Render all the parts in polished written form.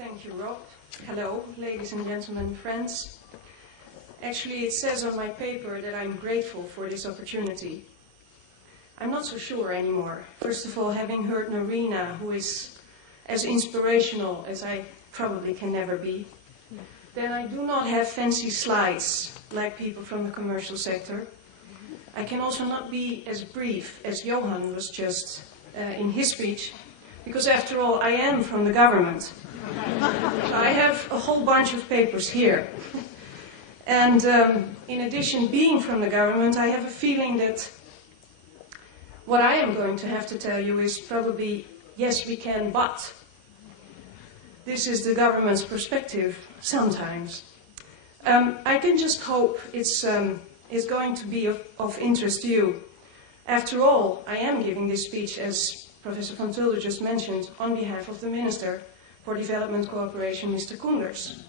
Thank you, Rob. Hello, ladies and gentlemen, friends. Actually, it says on my paper that I'm grateful for this opportunity. I'm not so sure anymore. First of all, having heard Norina, who is as inspirational as I probably can never be, then I do not have fancy slides like people from the commercial sector. I can also not be as brief as Johan was just in his speech, because after all, I am from the government. So I have a whole bunch of papers here. And in addition, being from the government, I have a feeling that what I am going to have to tell you is probably, yes, we can, but. This is the government's perspective, sometimes. I can just hope it's going to be of interest to you. After all, I am giving this speech, as Professor van Tulder just mentioned, on behalf of the Minister for Development Cooperation, Mr. Koenders.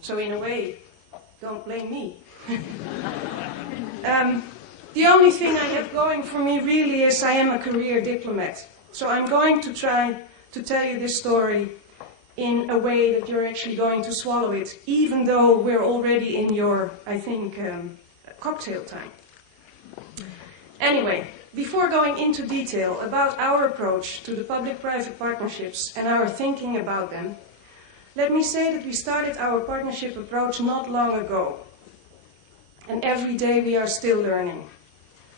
So in a way, don't blame me. The only thing I have going for me really is I am a career diplomat. So I'm going to try to tell you this story in a way that you're actually going to swallow it, even though we're already in your, I think, cocktail time. Anyway, before going into detail about our approach to the public-private partnerships and our thinking about them, let me say that we started our partnership approach not long ago. And every day we are still learning.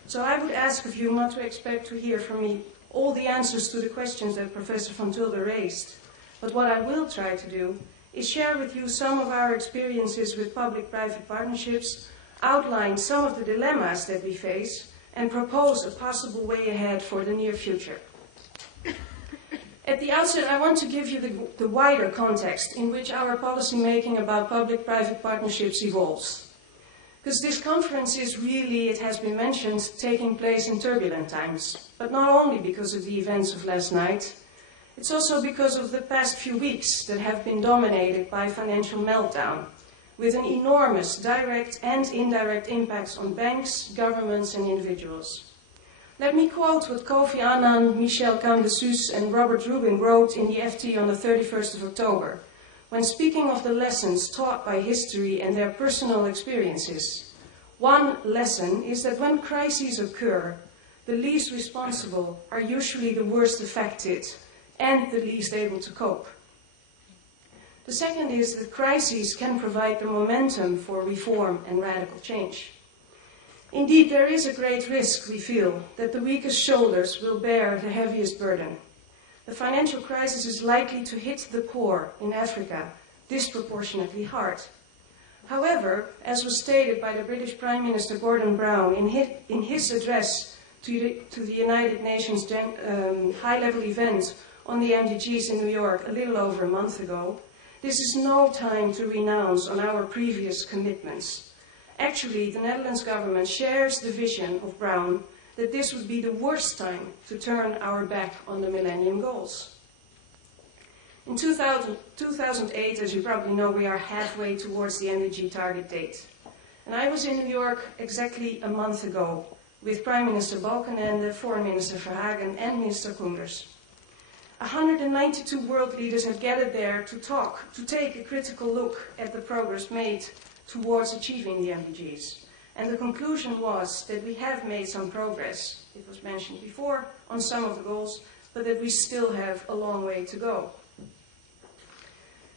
So I would ask of you not to expect to hear from me all the answers to the questions that Professor van Tulder raised. But what I will try to do is share with you some of our experiences with public-private partnerships, outline some of the dilemmas that we face, and propose a possible way ahead for the near future. At the outset, I want to give you the wider context in which our policy making about public-private partnerships evolves. Because this conference is really, it has been mentioned, taking place in turbulent times. But not only because of the events of last night, it's also because of the past few weeks that have been dominated by financial meltdown, with an enormous direct and indirect impacts on banks, governments and individuals. Let me quote what Kofi Annan, Michel Camdessus and Robert Rubin wrote in the FT on the 31st of October, when speaking of the lessons taught by history and their personal experiences. One lesson is that when crises occur, the least responsible are usually the worst affected and the least able to cope. The second is that crises can provide the momentum for reform and radical change. Indeed, there is a great risk, we feel, that the weakest shoulders will bear the heaviest burden. The financial crisis is likely to hit the poor in Africa disproportionately hard. However, as was stated by the British Prime Minister Gordon Brown in his address to the United Nations high-level event on the MDGs in New York a little over a month ago, this is no time to renounce on our previous commitments. Actually, the Netherlands government shares the vision of Brown that this would be the worst time to turn our back on the Millennium Goals. In 2008, as you probably know, we are halfway towards the MDG target date. And I was in New York exactly a month ago with Prime Minister Balkenende, Foreign Minister Verhagen and Minister Koenders. 192 world leaders have gathered there to take a critical look at the progress made towards achieving the MDGs. And the conclusion was that we have made some progress, it was mentioned before, on some of the goals, but that we still have a long way to go.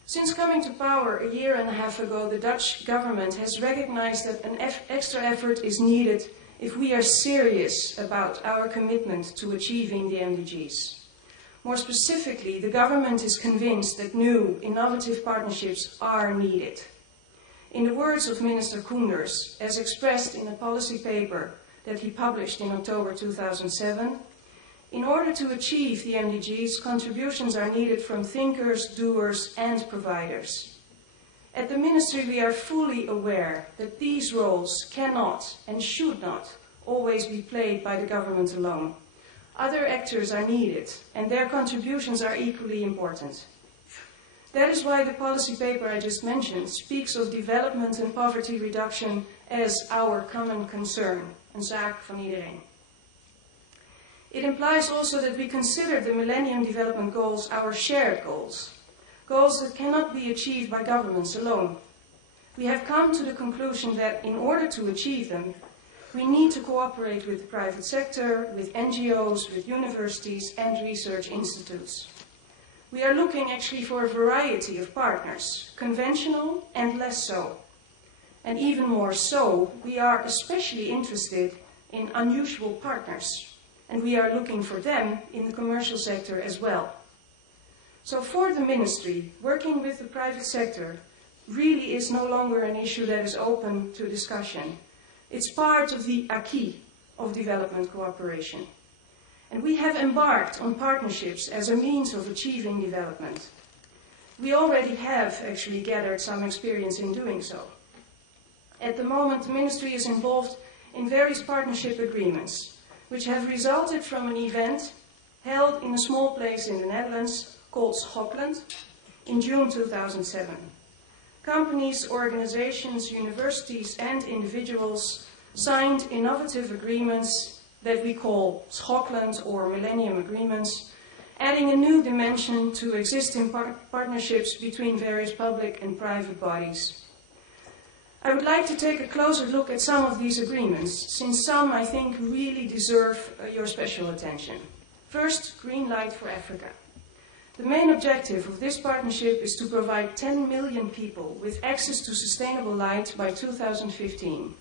Since coming to power a year and a half ago, the Dutch government has recognized that an extra effort is needed if we are serious about our commitment to achieving the MDGs. More specifically, the government is convinced that new, innovative partnerships are needed. In the words of Minister Koenders, as expressed in a policy paper that he published in October 2007, in order to achieve the MDGs, contributions are needed from thinkers, doers and providers. At the Ministry, we are fully aware that these roles cannot and should not always be played by the government alone. Other actors are needed, and their contributions are equally important. That is why the policy paper I just mentioned speaks of development and poverty reduction as our common concern, een zaak van iedereen. It implies also that we consider the Millennium Development Goals our shared goals. goals that cannot be achieved by governments alone. We have come to the conclusion that in order to achieve them, we need to cooperate with the private sector, with NGOs, with universities and research institutes. We are looking actually for a variety of partners, conventional and less so. And even more so, we are especially interested in unusual partners, and we are looking for them in the commercial sector as well. So for the Ministry, working with the private sector really is no longer an issue that is open to discussion. It's part of the acquis of development cooperation. And we have embarked on partnerships as a means of achieving development. We already have actually gathered some experience in doing so. At the moment, the Ministry is involved in various partnership agreements, which have resulted from an event held in a small place in the Netherlands called Schokland in June 2007. Companies, organizations, universities and individuals signed innovative agreements that we call Schokland or Millennium agreements, adding a new dimension to existing partnerships between various public and private bodies. I would like to take a closer look at some of these agreements, since some, I think, really deserve your special attention. First, Green Light for Africa. The main objective of this partnership is to provide 10 million people with access to sustainable light by 2015.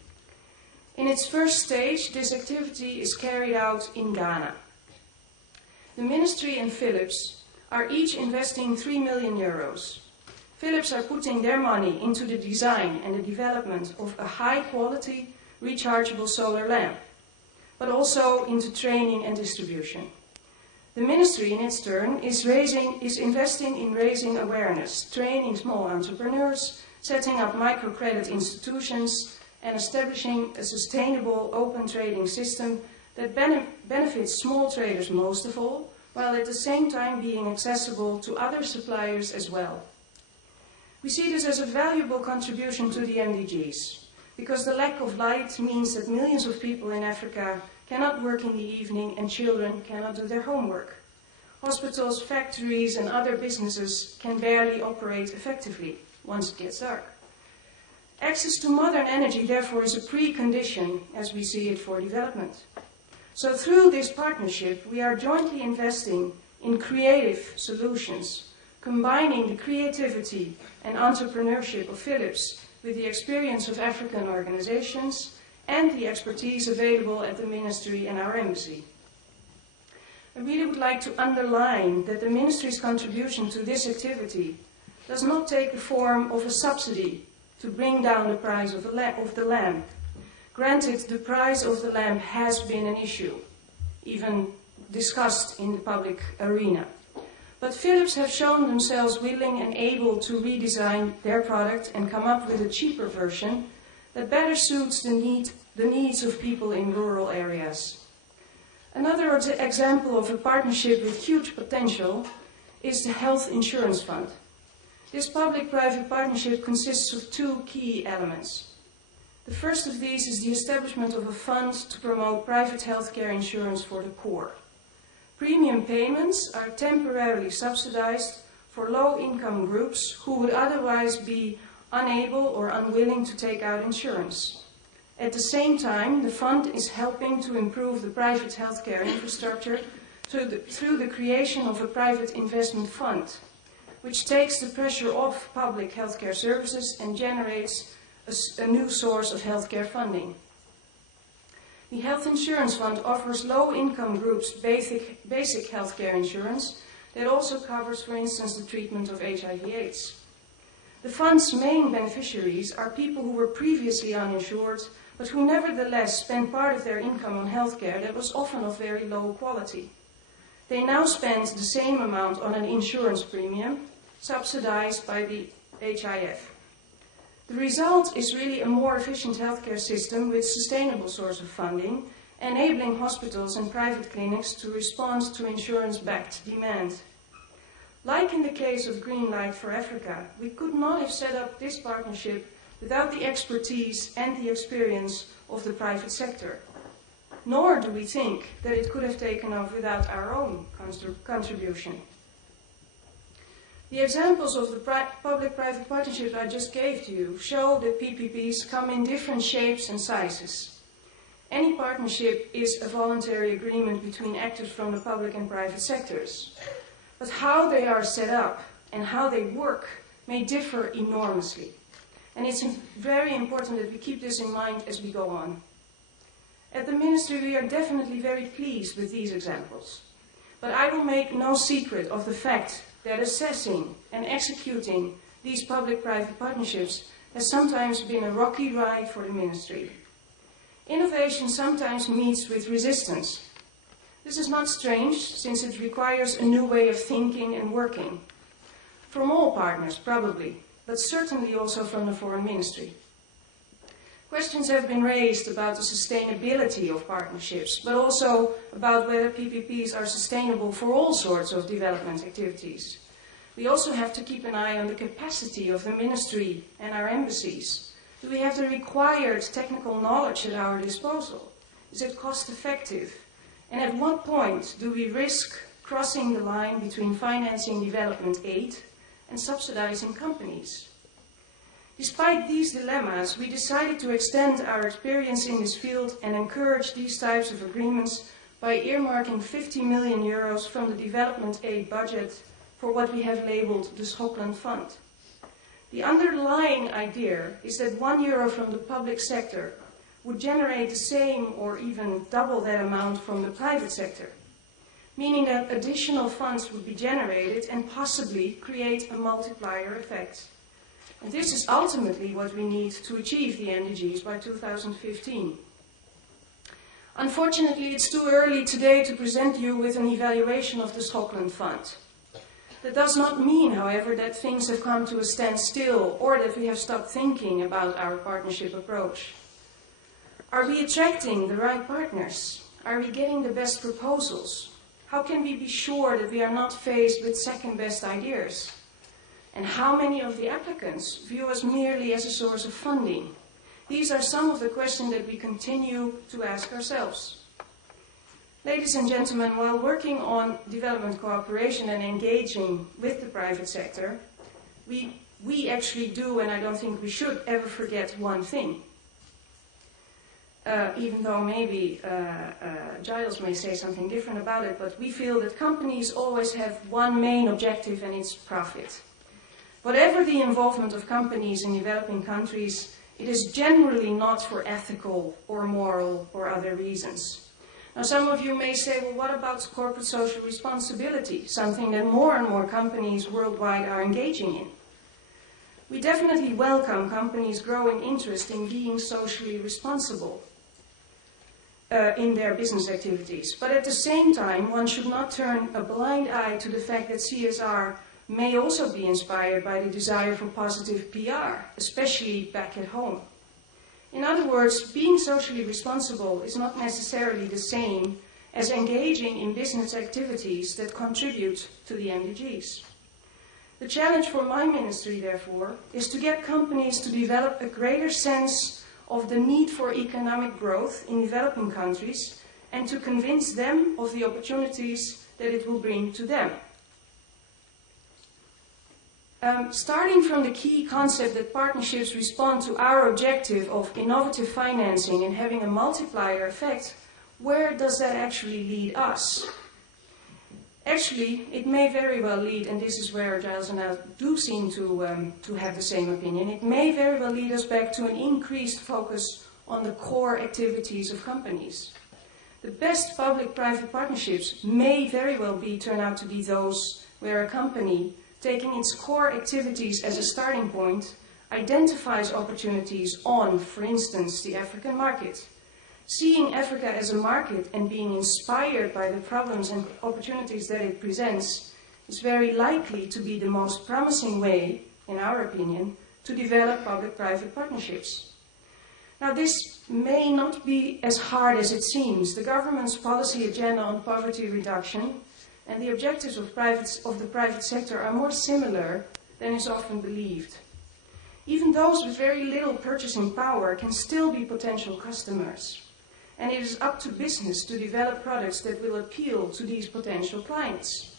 In its first stage, this activity is carried out in Ghana. The Ministry and Philips are each investing 3 million euros. Philips are putting their money into the design and the development of a high-quality, rechargeable solar lamp, but also into training and distribution. The Ministry, in its turn, is investing in raising awareness, training small entrepreneurs, setting up microcredit institutions, and establishing a sustainable open trading system that benefits small traders most of all, while at the same time being accessible to other suppliers as well. We see this as a valuable contribution to the MDGs, because the lack of light means that millions of people in Africa cannot work in the evening and children cannot do their homework. Hospitals, factories and other businesses can barely operate effectively once it gets dark. Access to modern energy, therefore, is a precondition, as we see it, for development. So through this partnership, we are jointly investing in creative solutions, combining the creativity and entrepreneurship of Philips with the experience of African organizations and the expertise available at the Ministry and our embassy. I really would like to underline that the Ministry's contribution to this activity does not take the form of a subsidy to bring down the price of the lamp. Granted, the price of the lamp has been an issue, even discussed in the public arena. But Philips have shown themselves willing and able to redesign their product and come up with a cheaper version that better suits the needs of people in rural areas. Another example of a partnership with huge potential is the Health Insurance Fund. This public-private partnership consists of two key elements. The first of these is the establishment of a fund to promote private healthcare insurance for the poor. Premium payments are temporarily subsidized for low-income groups who would otherwise be unable or unwilling to take out insurance. At the same time, the fund is helping to improve the private healthcare infrastructure through the creation of a private investment fund, which takes the pressure off public healthcare services and generates a new source of healthcare funding. The Health Insurance Fund offers low-income groups basic healthcare insurance that also covers, for instance, the treatment of HIV/AIDS. The fund's main beneficiaries are people who were previously uninsured, but who nevertheless spent part of their income on healthcare that was often of very low quality. They now spend the same amount on an insurance premium, subsidized by the HIF. The result is really a more efficient healthcare system with sustainable source of funding, enabling hospitals and private clinics to respond to insurance-backed demand. Like in the case of Green Light for Africa, we could not have set up this partnership without the expertise and the experience of the private sector. Nor do we think that it could have taken off without our own contribution. The examples of the public-private partnerships I just gave to you show that PPPs come in different shapes and sizes. Any partnership is a voluntary agreement between actors from the public and private sectors. But how they are set up and how they work may differ enormously. And it's very important that we keep this in mind as we go on. At the Ministry, we are definitely very pleased with these examples. But I will make no secret of the fact that assessing and executing these public-private partnerships has sometimes been a rocky ride for the Ministry. Innovation sometimes meets with resistance. This is not strange, since it requires a new way of thinking and working. From all partners, probably, but certainly also from the Foreign Ministry. Questions have been raised about the sustainability of partnerships, but also about whether PPPs are sustainable for all sorts of development activities. We also have to keep an eye on the capacity of the Ministry and our embassies. Do we have the required technical knowledge at our disposal? Is it cost effective? And at what point do we risk crossing the line between financing development aid and subsidizing companies? Despite these dilemmas, we decided to extend our experience in this field and encourage these types of agreements by earmarking 50 million euros from the development aid budget for what we have labeled the Schokland Fund. The underlying idea is that €1 from the public sector would generate the same or even double that amount from the private sector, meaning that additional funds would be generated and possibly create a multiplier effect. And this is ultimately what we need to achieve the MDGs by 2015. Unfortunately, it's too early today to present you with an evaluation of the Schokland Fund. That does not mean, however, that things have come to a standstill or that we have stopped thinking about our partnership approach. Are we attracting the right partners? Are we getting the best proposals? How can we be sure that we are not faced with second-best ideas? And how many of the applicants view us merely as a source of funding? These are some of the questions that we continue to ask ourselves. Ladies and gentlemen, while working on development cooperation and engaging with the private sector, we actually do, and I don't think we should ever forget one thing. Even though maybe Giles may say something different about it, but we feel that companies always have one main objective, and it's profit. Whatever the involvement of companies in developing countries, it is generally not for ethical or moral or other reasons. Now, some of you may say, well, what about corporate social responsibility, something that more and more companies worldwide are engaging in? We definitely welcome companies' growing interest in being socially responsible in their business activities. But at the same time, one should not turn a blind eye to the fact that CSR may also be inspired by the desire for positive PR, especially back at home. In other words, being socially responsible is not necessarily the same as engaging in business activities that contribute to the MDGs. The challenge for my ministry, therefore, is to get companies to develop a greater sense of the need for economic growth in developing countries and to convince them of the opportunities that it will bring to them. Starting from the key concept that partnerships respond to our objective of innovative financing and having a multiplier effect, where does that actually lead us? Actually, it may very well lead, and this is where Giles and I do seem to have the same opinion, it may very well lead us back to an increased focus on the core activities of companies. The best public-private partnerships may very well turn out to be those where a company, taking its core activities as a starting point, identifies opportunities on, for instance, the African market. Seeing Africa as a market and being inspired by the problems and opportunities that it presents is very likely to be the most promising way, in our opinion, to develop public-private partnerships. Now, this may not be as hard as it seems. The government's policy agenda on poverty reduction and the objectives of the private sector are more similar than is often believed. Even those with very little purchasing power can still be potential customers. And it is up to business to develop products that will appeal to these potential clients.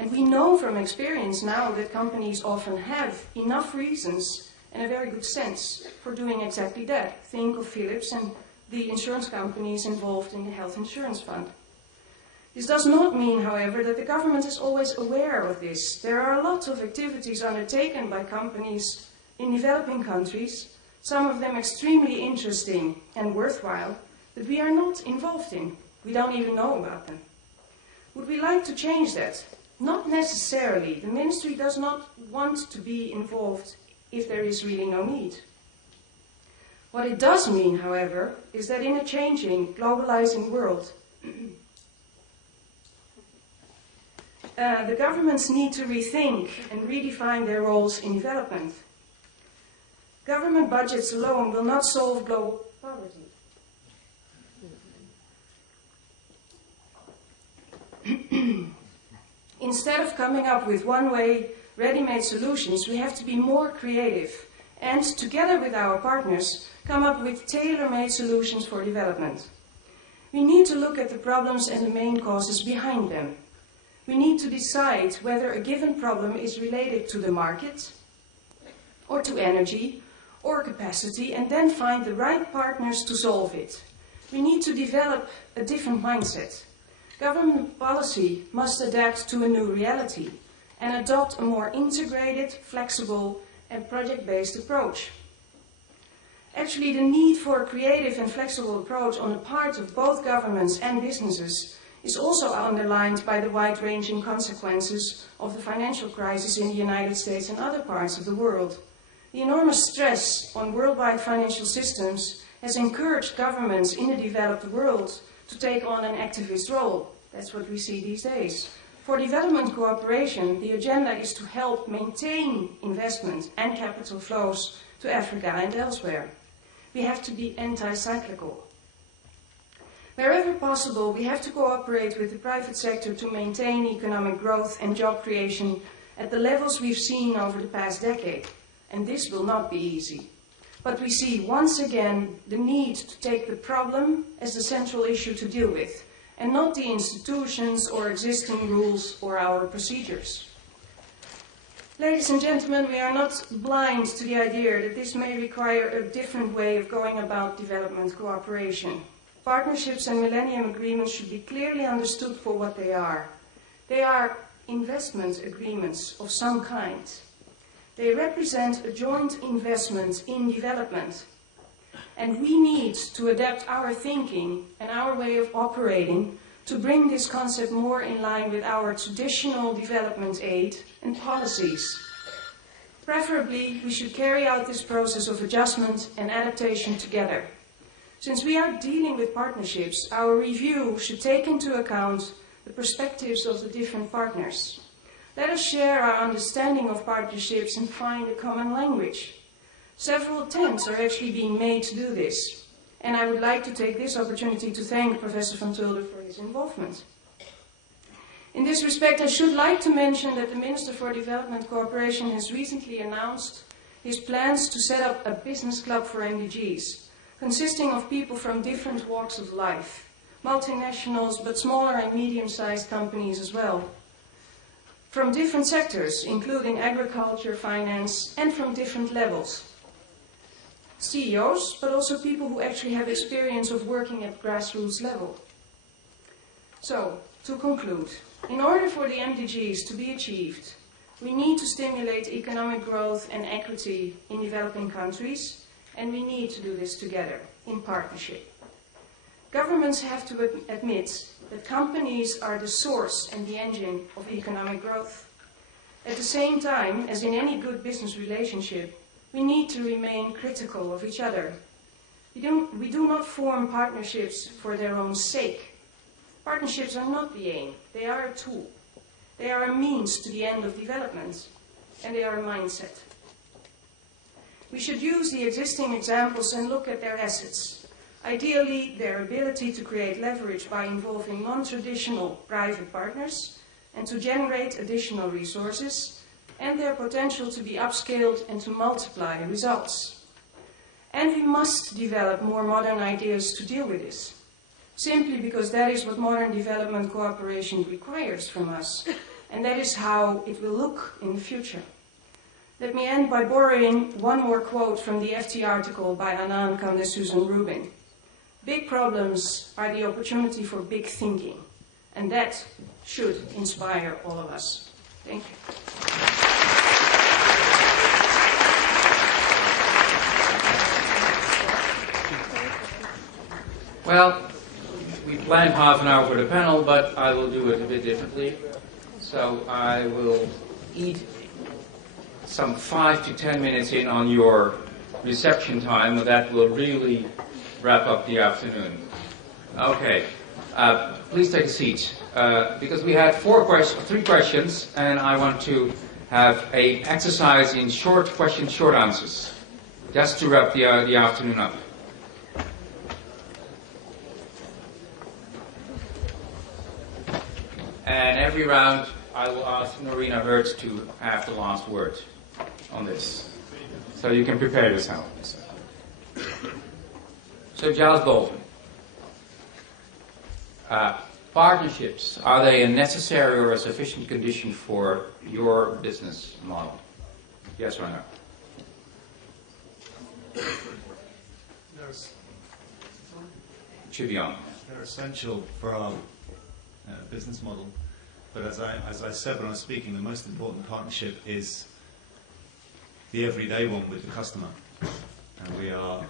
And we know from experience now that companies often have enough reasons and a very good sense for doing exactly that. Think of Philips and the insurance companies involved in the health insurance fund. This does not mean, however, that the government is always aware of this. There are lots of activities undertaken by companies in developing countries, some of them extremely interesting and worthwhile, that we are not involved in. We don't even know about them. Would we like to change that? Not necessarily. The ministry does not want to be involved if there is really no need. What it does mean, however, is that in a changing, globalizing world, the governments need to rethink and redefine their roles in development. Government budgets alone will not solve global poverty. Instead of coming up with one-way, ready-made solutions, we have to be more creative and, together with our partners, come up with tailor-made solutions for development. We need to look at the problems and the main causes behind them. We need to decide whether a given problem is related to the market, or to energy, or capacity, and then find the right partners to solve it. We need to develop a different mindset. Government policy must adapt to a new reality and adopt a more integrated, flexible, and project-based approach. Actually, the need for a creative and flexible approach on the part of both governments and businesses is also underlined by the wide-ranging consequences of the financial crisis in the United States and other parts of the world. The enormous stress on worldwide financial systems has encouraged governments in the developed world to take on an activist role. That's what we see these days. For development cooperation, the agenda is to help maintain investment and capital flows to Africa and elsewhere. We have to be anti-cyclical. Wherever possible, we have to cooperate with the private sector to maintain economic growth and job creation at the levels we've seen over the past decade. And this will not be easy. But we see once again the need to take the problem as the central issue to deal with, and not the institutions or existing rules or our procedures. Ladies and gentlemen, we are not blind to the idea that this may require a different way of going about development cooperation. Partnerships and Millennium agreements should be clearly understood for what they are. They are investment agreements of some kind. They represent a joint investment in development. And we need to adapt our thinking and our way of operating to bring this concept more in line with our traditional development aid and policies. Preferably, we should carry out this process of adjustment and adaptation together. Since we are dealing with partnerships, our review should take into account the perspectives of the different partners. Let us share our understanding of partnerships and find a common language. Several attempts are actually being made to do this, and I would like to take this opportunity to thank Professor van Tulder for his involvement. In this respect, I should like to mention that the Minister for Development Cooperation has recently announced his plans to set up a business club for MDGs, consisting of people from different walks of life, multinationals, but smaller and medium-sized companies as well, from different sectors, including agriculture, finance, and from different levels. CEOs, but also people who actually have experience of working at grassroots level. So, to conclude, in order for the MDGs to be achieved, we need to stimulate economic growth and equity in developing countries, and we need to do this together, in partnership. Governments have to admit that companies are the source and the engine of economic growth. At the same time, as in any good business relationship, we need to remain critical of each other. We do not form partnerships for their own sake. Partnerships are not the aim. They are a tool. They are a means to the end of development, and they are a mindset. We should use the existing examples and look at their assets. Ideally, their ability to create leverage by involving non-traditional private partners and to generate additional resources, and their potential to be upscaled and to multiply results. And we must develop more modern ideas to deal with this, simply because that is what modern development cooperation requires from us. and that is how it will look in the future. Let me end by borrowing one more quote from the FT article by Anand Khan and Susan Rubin. Big problems are the opportunity for big thinking, and that should inspire all of us. Thank you. Well, we planned half an hour for the panel, but I will do it a bit differently. So I will eat some 5 to 10 minutes in on your reception time, and that will really wrap up the afternoon. Okay, please take a seat, because we had 3 questions, and I want to have an exercise in short questions, short answers, just to wrap the afternoon up. And every round, I will ask Norina Hertz to have the last word on this. So you can prepare yourself. So Giles Bolton. Partnerships, are they a necessary or a sufficient condition for your business model? Yes or no? It should be on. They're essential for our business model. But as I said when I was speaking, the most important partnership is the everyday one with the customer. And we are,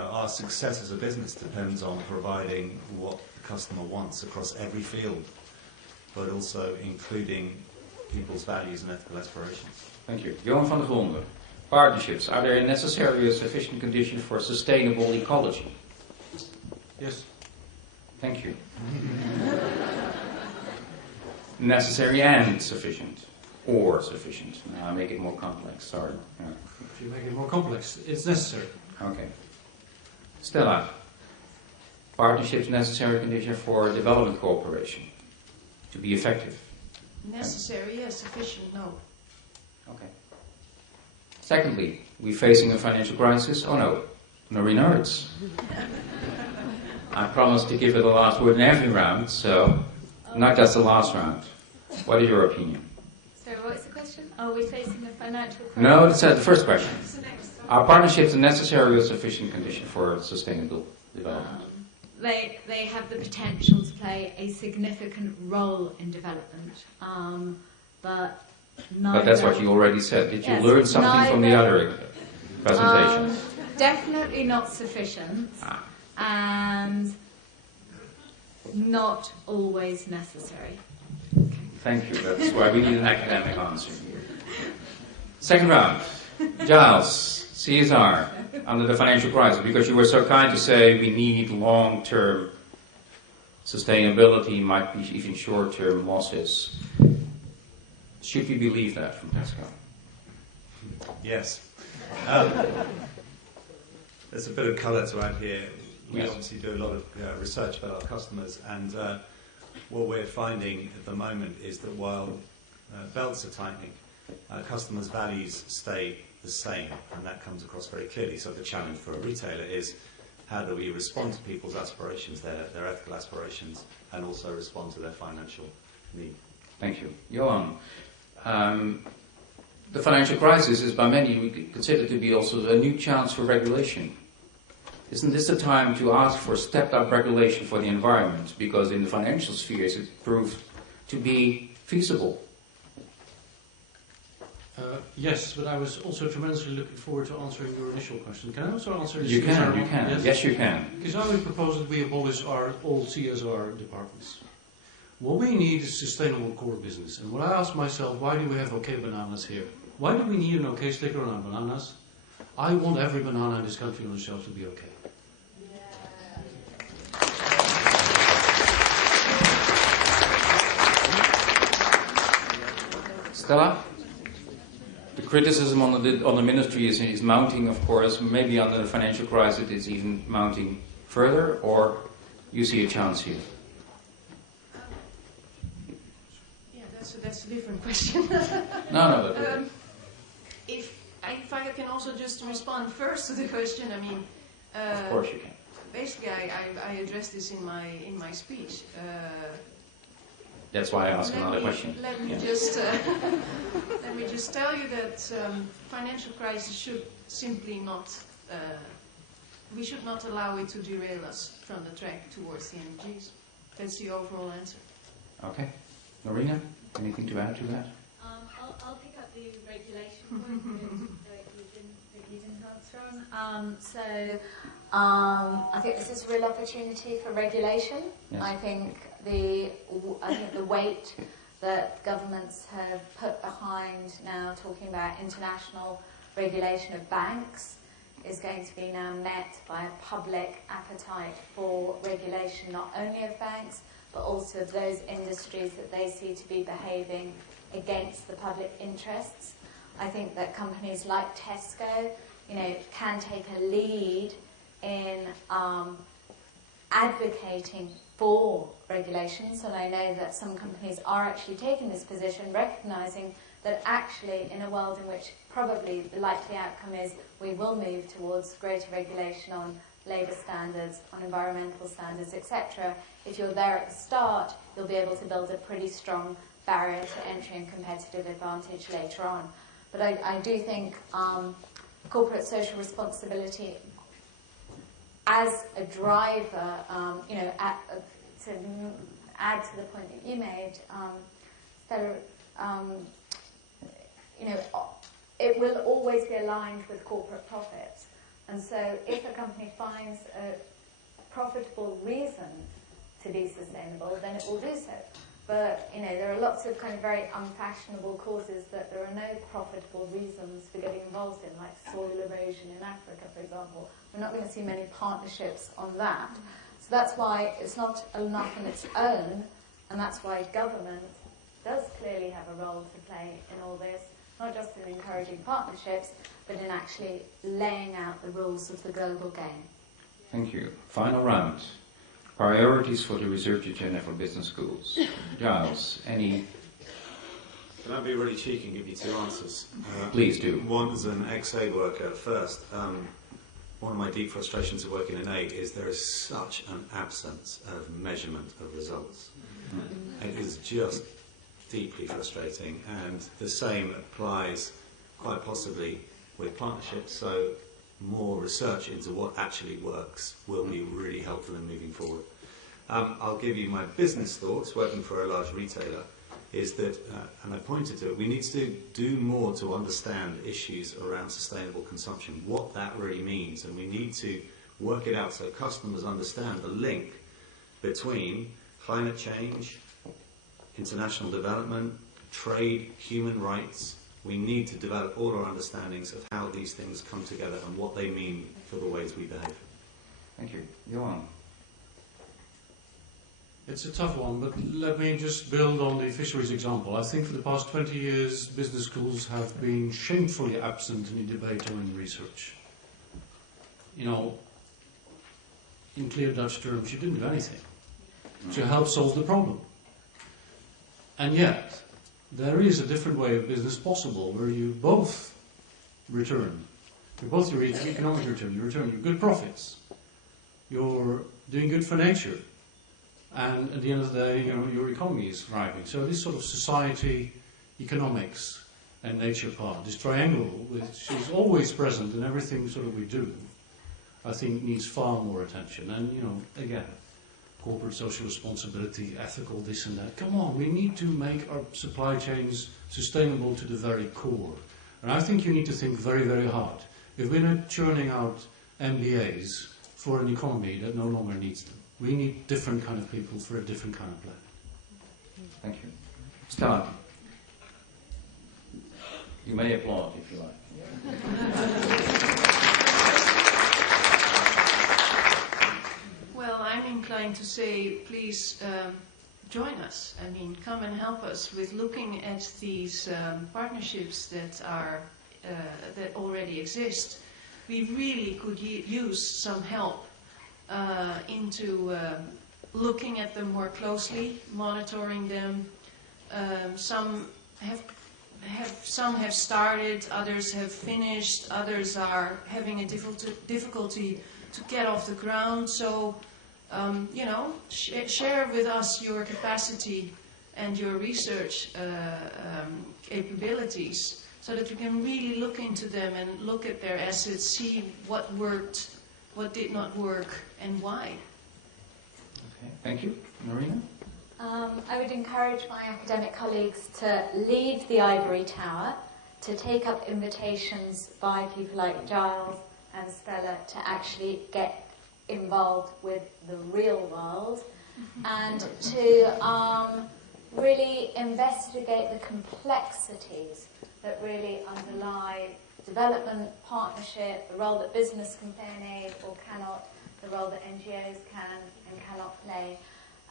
our success as a business depends on providing what the customer wants across every field, but also including people's values and ethical aspirations. Thank you. Johan van der Gronden. Partnerships, are they a necessary or sufficient condition for sustainable ecology? Yes. Thank you. Necessary and sufficient, or sufficient. Now I make it more complex, sorry. Yeah. If you make it more complex, it's necessary. Okay. Stella, partnerships necessary condition for development cooperation to be effective? Necessary, yes. Sufficient, no. Okay. Secondly, we're facing a financial crisis? Oh no, Norina Hertz. I promised to give it the last word in every round, so not just the last round. What is your opinion? So what's the question? Are we facing a financial crisis? No, it's the first question. Are partnerships a necessary or sufficient condition for sustainable development? They have the potential to play a significant role in development, but neither... But that's what you already said. Did you learn something from the other presentations? Definitely not sufficient, and not always necessary. Okay. Thank you. That's why we need an academic answer here. Second round. Giles, CSR, under the financial crisis, because you were so kind to say we need long-term sustainability, might be even short-term losses. Should we believe that from Pascal? Yes. There's a bit of colour to add here. We obviously do a lot of research about our customers, and what we're finding at the moment is that while belts are tightening, customers' values stay the same, and that comes across very clearly. So the challenge for a retailer is how do we respond to people's aspirations, their ethical aspirations, and also respond to their financial need. Thank you. Johan, the financial crisis is by many considered to be also a new chance for regulation. Isn't this the time to ask for stepped-up regulation for the environment? Because in the financial spheres it proved to be feasible. Yes, but I was also tremendously looking forward to answering your initial question. Can I also answer this? You can. Yes, you can. Because I would propose that we abolish all CSR departments. What we need is sustainable core business. And what I ask myself, why do we have OK Bananas here? Why do we need an OK sticker on our bananas? I want every banana in this country on the shelf to be OK. Stella? The criticism on the ministry is mounting, of course. Maybe under the financial crisis it's even mounting further, or you see a chance here? Yeah, that's a different question. No. If I can also just respond first to the question, I mean... of course you can. Basically, I addressed this in my speech. That's why I ask another question. Let me just tell you that financial crisis should simply not. We should not allow it to derail us from the track towards the MDGs. That's the overall answer. Okay. Norina, anything to add to that? I'll pick up the regulation point that you didn't answer on. I think this is a real opportunity for regulation. Yes. I think the weight that governments have put behind now talking about international regulation of banks is going to be now met by a public appetite for regulation not only of banks but also of those industries that they see to be behaving against the public interests. I think that companies like Tesco, can take a lead in advocating for regulations, and I know that some companies are actually taking this position, recognising that actually in a world in which probably the likely outcome is we will move towards greater regulation on labour standards, on environmental standards, etc. If you're there at the start, you'll be able to build a pretty strong barrier to entry and competitive advantage later on. But I do think corporate social responsibility as a driver, to add to the point that you made, Stella, it will always be aligned with corporate profits. And so if a company finds a profitable reason to be sustainable, then it will do so. But, there are lots of kind of very unfashionable causes that there are no profitable reasons for getting involved in, like soil erosion in Africa, for example. We're not going to see many partnerships on that. So that's why it's not enough on its own, and that's why government does clearly have a role to play in all this, not just in encouraging partnerships, but in actually laying out the rules of the global game. Thank you. Final round. Priorities for the research agenda for business schools. Giles, any? Can I be really cheeky and give you two answers? Please do. One, as an ex-aid worker first, one of my deep frustrations of working in aid is there is such an absence of measurement of results. It is just deeply frustrating, and the same applies quite possibly with partnerships. So more research into what actually works will be really helpful in moving forward. I'll give you my business thoughts, working for a large retailer, is that, and I pointed to it, we need to do more to understand issues around sustainable consumption, what that really means, and we need to work it out so customers understand the link between climate change, international development, trade, human rights. We need to develop all our understandings of how these things come together and what they mean for the ways we behave. Thank you. Johan. It's a tough one, but let me just build on the fisheries example. I think for the past 20 years, business schools have been shamefully absent in the debate or in research. In clear Dutch terms, you didn't do anything to help solve the problem. And yet, there is a different way of business possible where you both return. You both your economic return, you return your good profits. You're doing good for nature. And at the end of the day, your economy is thriving. So this sort of society, economics, and nature part, this triangle, which is always present in everything sort of we do, I think needs far more attention. And, again, corporate social responsibility, ethical this and that. Come on, we need to make our supply chains sustainable to the very core. And I think you need to think very, very hard. If we're not churning out MBAs for an economy that no longer needs them, we need different kind of people for a different kind of planet. Thank you. Stella. You may applaud if you like. Well, I'm inclined to say, please join us. Come and help us with looking at these partnerships that already exist. We really could use some help into looking at them more closely, monitoring them. Some have started, others have finished, others are having a difficulty to get off the ground. So, share with us your capacity and your research capabilities, so that we can really look into them and look at their assets, see what worked, what did not work, and why. Okay, thank you. Marina? I would encourage my academic colleagues to leave the ivory tower, to take up invitations by people like Giles and Stella to actually get involved with the real world, and to really investigate the complexities that really underlie development, partnership, the role that business can play in aid or cannot, the role that NGOs can and cannot play,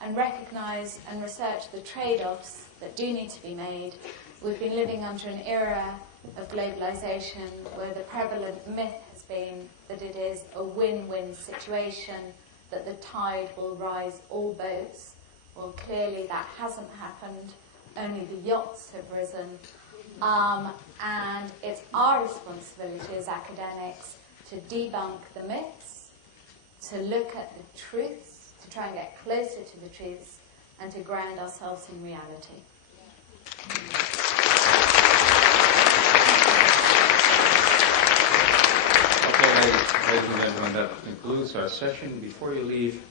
and recognise and research the trade-offs that do need to be made. We've been living under an era of globalisation where the prevalent myth has been that it is a win-win situation, that the tide will rise all boats. Well, clearly that hasn't happened. Only the yachts have risen. And it's our responsibility as academics to debunk the myths, to look at the truths, to try and get closer to the truths, and to ground ourselves in reality. Okay, ladies and gentlemen, that concludes our session. Before you leave,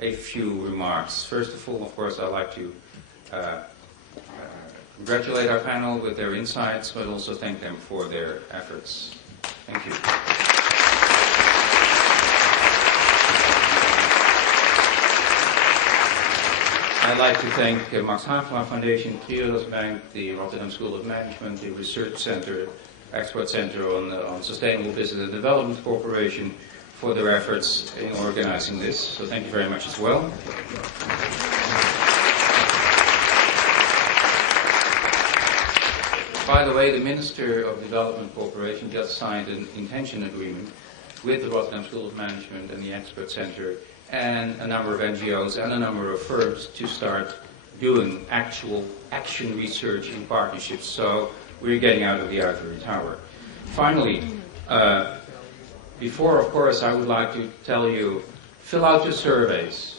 a few remarks. First of all, of course, I'd like to congratulate our panel with their insights, but also thank them for their efforts. Thank you. I'd like to thank Max Havelaar Foundation, Triodos Bank, the Rotterdam School of Management, the Research Center, Expert Center on Sustainable Business and Development Corporation for their efforts in organizing this. So thank you very much as well. By the way, the Minister of Development Corporation just signed an intention agreement with the Rotterdam School of Management and the Expert Center and a number of NGOs and a number of firms to start doing actual action research in partnerships. So we're getting out of the ivory tower. Finally, before, of course, I would like to tell you, fill out your surveys,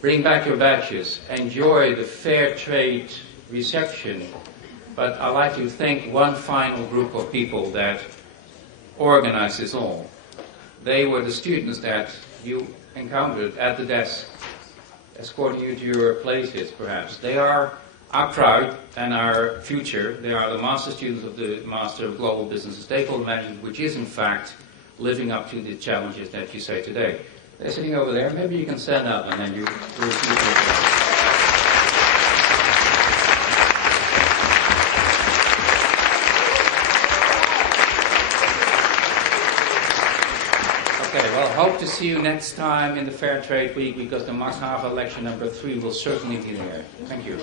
bring back your badges, enjoy the fair trade reception. But I'd like to thank one final group of people that organized this all. They were the students that you encountered at the desk, escorting you to your places, perhaps. They are our crowd and our future. They are the master students of the Master of Global Business and Stakeholder Management, which is, in fact, living up to the challenges that you say today. They're sitting over there. Maybe you can stand up and then you will see. Okay, well, hope to see you next time in the Fair Trade Week, because the Max Havelaar lecture number 3 will certainly be there. Thank you.